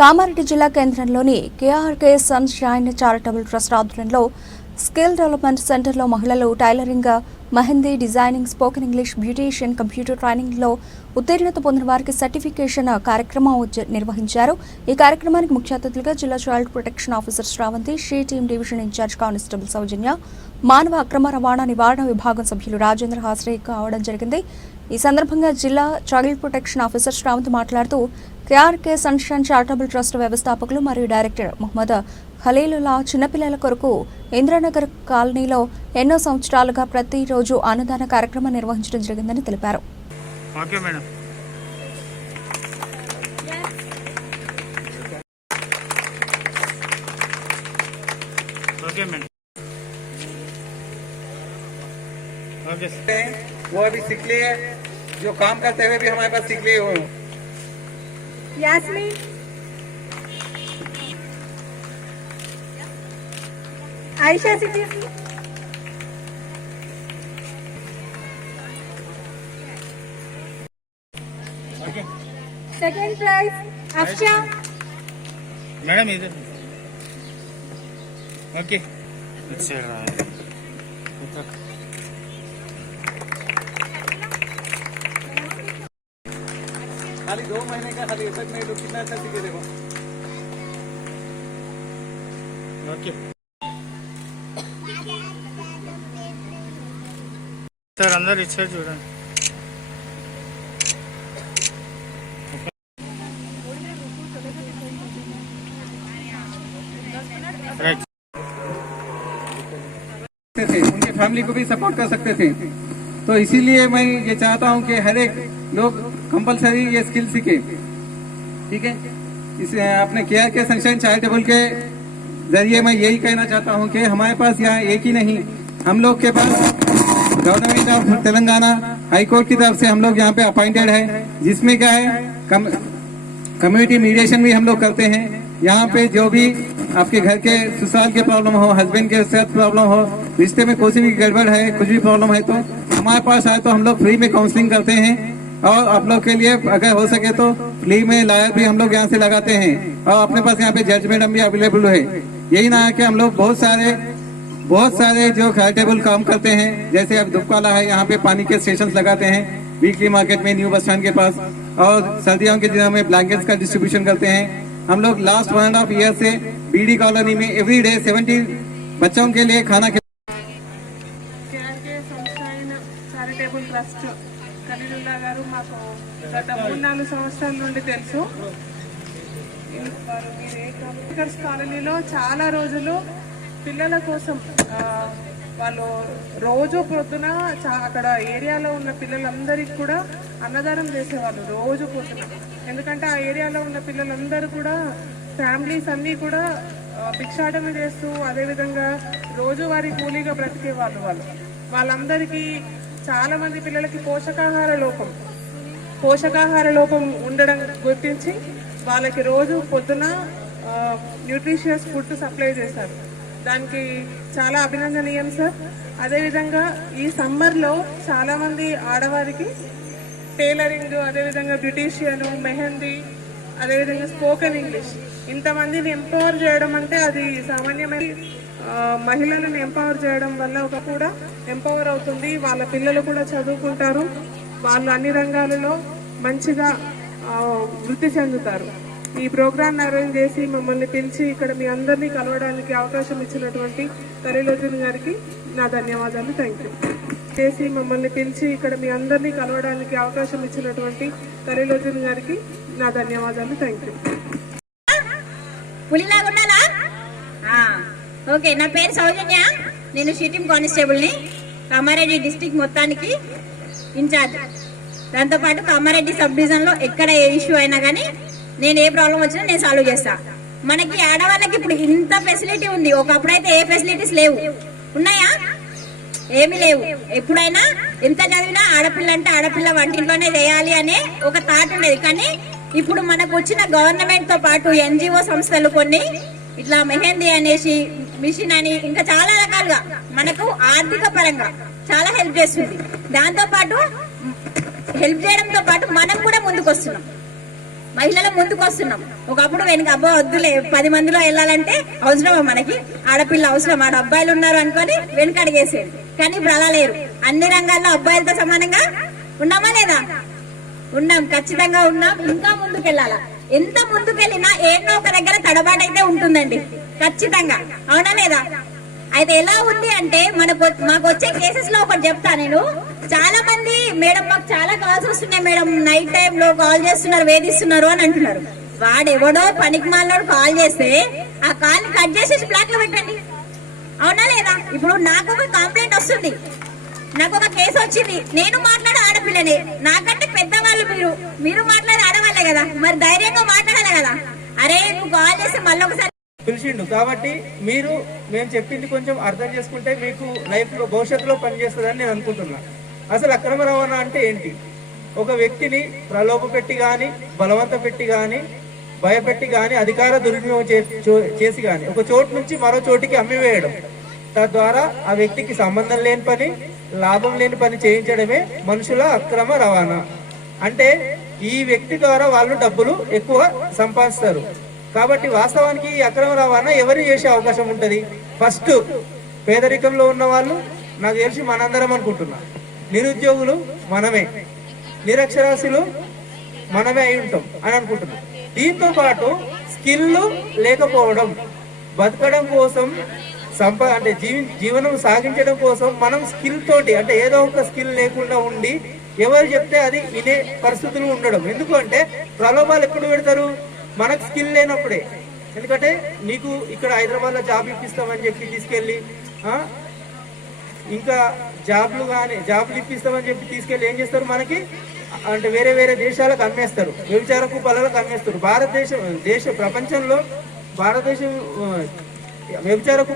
కామారెడ్డి జిల్లా కేంద్రంలోని KRK sunshine charitable trust ఆధ్వర్యంలో స్కిల్ డెవలప్మెంట్ సెంటర్లో మహిళలు tailoring, mehndi designing, spoken English, beautician, computer ట్రైనింగ్లో ఉత్తీర్ణత పొందిన వారికి సర్టిఫికేషన్ కార్యక్రమం నిర్వహించారు. ఈ కార్యక్రమానికి ముఖ్య అతిథులుగా జిల్లా child protection officer Shravanthi, she team division in charge constable Soujanya, మానవ అక్రమ రవాణా నివారణ విభాగం సభ్యులు రాజేంద్ర హాజరు కావడం జరిగింది. ఈ సందర్భంగా జిల్లా చైల్డ్ ప్రొటెక్షన్ ఆఫీసర్ శ్రావంతి మాట్లాడుతూ కేఆర్కే సన్షైన్ చారిటబుల్ ట్రస్ట్ వ్యవస్థాపకులు మరియు డైరెక్టర్ మహమ్మద్ ఖలీలుల్లా చిన్నపిల్లల కొరకు ఇంద్రానగర్ కాలనీలో ఎన్నో సంవత్సరాలుగా ప్రతిరోజు అన్నదాన కార్యక్రమం నిర్వహించడం జరిగిందని తెలిపారు. वो अभी सीख लिए, जो काम करते हुए भी हमारे पास सीख लिए हुए हैं. Yasmin, Ayesha city, second prize Afsha madam इधर. ओके अच्छा रहा है. खाली 2 महीने का खाली तक में लोग कितना अच्छा सीखे देखो. ओके सर अंदर इच्छा చూడండి. उनकी फैमिली को भी सपोर्ट कर सकते थे. तो इसीलिए मैं ये चाहता हूँ कि हर एक लोग कंपलसरी ये स्किल सीखे. ठीक है, इसे अपने केआरके सनशाइन चैरिटेबल के जरिए मैं यही कहना चाहता हूँ कि हमारे पास यहाँ एक ही नहीं, हम लोग के पास government of Telangana high court की तरफ से हम लोग यहाँ पे अपॉइंटेड है, जिसमें क्या है कम्युनिटी मीडिएशन भी हम लोग करते हैं. यहाँ पे जो भी आपके घर के ससुराल के प्रॉब्लम हो, हस्बैंड के साथ प्रॉब्लम हो, रिश्ते में कोई भी गड़बड़ है, कुछ भी प्रॉब्लम है, तो हमारे पास आए तो हम लोग फ्री में काउंसलिंग करते हैं. और आप लोग के लिए अगर हो सके तो फ्री में लायर भी हम लोग यहाँ से लगाते हैं. और अपने पास यहाँ पे जज मैडम भी अवेलेबल है. यही ना है कि हम लोग बहुत सारे जो चैरिटेबल काम करते हैं, जैसे अब दुपकाला है, यहाँ पे पानी के स्टेशन लगाते हैं वीकली मार्केट में न्यू बस स्टैंड के पास. और सर्दियों के दिनों में ब्लैंकेट्स का डिस्ट्रीब्यूशन करते हैं. हम लोग लास्ट 1.5 ईयर से बीडी कॉलोनी में एवरी डे 70 बच्चों के लिए खाना చారిటబుల్ ట్రస్ట్ ఖలీలుల్లా గారు మాకు గత 3-4 సంవత్సరాల నుండి తెలుసు. కాలనీలో చాలా రోజులు పిల్లల కోసం వాళ్ళు రోజు పొద్దున అక్కడ ఏరియాలో ఉన్న పిల్లలందరికీ కూడా అన్నదానం చేసేవాళ్ళు రోజు పొద్దున. ఎందుకంటే ఆ ఏరియాలో ఉన్న పిల్లలందరూ కూడా ఫ్యామిలీస్ అన్నీ కూడా భిక్షాటన చేస్తూ అదేవిధంగా రోజువారీ కూలీగా బ్రతికేవాళ్ళు. వాళ్ళందరికీ చాలా మంది పిల్లలకి పోషకాహార లోపం ఉండడం గుర్తించి వాళ్ళకి రోజు పొద్దున న్యూట్రిషియస్ ఫుడ్ సప్లై చేశారు. దానికి చాలా అభినందనీయం సార్. అదేవిధంగా ఈ సమ్మర్లో చాలా మంది ఆడవారికి టైలరింగ్, అదేవిధంగా బ్యూటీషియన్, మెహందీ, అదేవిధంగా స్పోకెన్ ఇంగ్లీష్ ఇంతమందిని ఎంపవర్ చేయడం అంటే అది సామాన్యమైన మహిళలను ఎంపవర్ చేయడం వల్ల ఒక కూడా ఎంపవర్ అవుతుంది. వాళ్ళ పిల్లలు కూడా చదువుకుంటారు, వాళ్ళు అన్ని రంగాలలో మంచిగా వృద్ధి చెందుతారు. ఈ ప్రోగ్రామ్ అరేంజ్ చేసి మమ్మల్ని పిలిచి ఇక్కడ మీ అందరినీ కలవడానికి అవకాశం ఇచ్చినటువంటి తల్లిలోచన గారికి నా ధన్యవాదాలు. Thank you. చేసి మమ్మల్ని పిలిచి ఇక్కడ మీ అందరినీ కలవడానికి అవకాశం ఇచ్చినటువంటి తల్లిలోచన గారికి నా ధన్యవాదాలు. Thank you. ఓకే, నా పేరు సౌజన్య, నేను షీ టీమ్ కానిస్టేబుల్ని, కామారెడ్డి డిస్ట్రిక్ట్ మొత్తానికి ఇన్ఛార్జ్. దాంతోపాటు కామారెడ్డి సబ్ డివిజన్లో ఎక్కడ ఏ ఇష్యూ అయినా కానీ నేను ఏ ప్రాబ్లం వచ్చినా నేను సాల్వ్ చేస్తా. మనకి ఆడవాళ్ళకి ఇప్పుడు ఇంత ఫెసిలిటీ ఉంది, ఒకప్పుడైతే ఏ ఫెసిలిటీస్ లేవు. ఉన్నాయా? ఏమీ లేవు. ఎప్పుడైనా ఎంత చదివినా ఆడపిల్ల అంటే ఆడపిల్ల వంటింట్లోనే చేయాలి అనే ఒక థాట్ ఉండేది. కానీ ఇప్పుడు మనకు వచ్చిన గవర్నమెంట్ తో పాటు ఎన్జిఓ సంస్థలు కొన్ని ఇట్లా మెహందీ అనేసి, మిషన్ అని, ఇంకా చాలా రకాలుగా మనకు ఆర్థిక పరంగా చాలా హెల్ప్ చేస్తుంది. దాంతో పాటు హెల్ప్ చేయడంతో పాటు మనం కూడా ముందుకు వస్తున్నాం. మహిళలు ముందుకు వస్తున్నాం. ఒకప్పుడు వెనుక అబ్బా వద్దులే 10 మందిలో వెళ్ళాలంటే అవసరమా మనకి, ఆడపిల్ల అవసరం, ఆడ అబ్బాయిలు ఉన్నారు అనుకొని వెనుక అడిగేసేది. కానీ ఇప్పుడు అలా లేరు. అన్ని రంగాల్లో అబ్బాయిలతో సమానంగా ఉన్నామా లేదా? ఉన్నాం, ఖచ్చితంగా ఉన్నాం. ఇంకా ముందుకెళ్ళాలా. ఎంత ముందుకెళ్ళినా ఏదో ఒక దగ్గర తడబాటైతే ఉంటుందండి ఖచ్చితంగా, అవునా లేదా? అయితే ఎలా ఉంది అంటే మాకు వచ్చే కేసెస్ లో ఒకటి చెప్తా నేను. చాలా మంది మేడం మాకు చాలా కాల్స్ వస్తున్నాయి మేడం, నైట్ టైం లో కాల్ చేస్తున్నారు, వేధిస్తున్నారు అని అంటున్నారు. వాడెవడో పనికి మాలినోడు కాల్ చేస్తే ఆ కాల్ కట్ చేసేసి బ్లాక్ లో పెట్టండి, అవునా లేదా? ఇప్పుడు నాకు ఒక కంప్లైంట్ వస్తుంది, నాకు ఒక కేసు వచ్చింది, నేను మాట్లాడే ఆడపిల్లని, నాకంటే పెద్దవాళ్ళు మీరు మాట్లాడే ఆడవాళ్ళే కదా, మరి ధైర్యంగా మాట్లాడాలి కదా. అరే నువ్వు కాల్ చేస్తే మళ్ళీ ఒకసారి పిలిచిండు కాబట్టి మేము చెప్పింది కొంచెం అర్థం చేసుకుంటే మీకు లైఫ్ లో భవిష్యత్తులో పనిచేస్తుందని నేను అనుకుంటున్నా. అసలు అక్రమ రవాణా అంటే ఏంటి? ఒక వ్యక్తిని ప్రలోభ పెట్టి గాని, బలవంత పెట్టి గాని, భయపెట్టి గాని, అధికార దుర్వినియోగం చేసి గాని ఒక చోటు నుంచి మరో చోటికి అమ్మివేయడం, తద్వారా ఆ వ్యక్తికి సంబంధం లేని పని, లాభం లేని పని చేయించడమే మనుషుల అక్రమ రవాణా. అంటే ఈ వ్యక్తి ద్వారా వాళ్ళు డబ్బులు ఎక్కువ సంపాదిస్తారు. కాబట్టి వాస్తవానికి ఈ అక్రమ రవాణా ఎవరు చేసే అవకాశం ఉంటది? ఫస్ట్ పేదరికంలో ఉన్న వాళ్ళు, నాకు తెలిసి మనందరం అనుకుంటున్నా. నిరుద్యోగులు మనమే, నిరక్షరాస్యులు మనమే అయి ఉంటాం అని అనుకుంటున్నాం. దీంతో పాటు స్కిల్ లేకపోవడం, బతకడం కోసం అంటే జీవనం సాగించడం కోసం మనం స్కిల్ తోటి, అంటే ఏదో ఒక స్కిల్ లేకుండా ఉండి ఎవరు చెప్తే అది వినే పరిస్థితులు ఉండడం. ఎందుకంటే ప్రలోభాలు ఎప్పుడు పెడతారు? మనకు స్కిల్ లేనప్పుడే. ఎందుకంటే నీకు ఇక్కడ హైదరాబాద్ లో జాబ్ ఇప్పిస్తామని చెప్పి తీసుకెళ్ళి, ఇంకా జాబ్లు ఇప్పిస్తామని చెప్పి తీసుకెళ్ళి ఏం చేస్తారు? మనకి అంటే వేరే దేశాలకు అమ్మేస్తారు, వ్యభిచారపు పొలాలకు అమ్మేస్తారు. ప్రపంచంలో భారతదేశం వ్యభిచారపు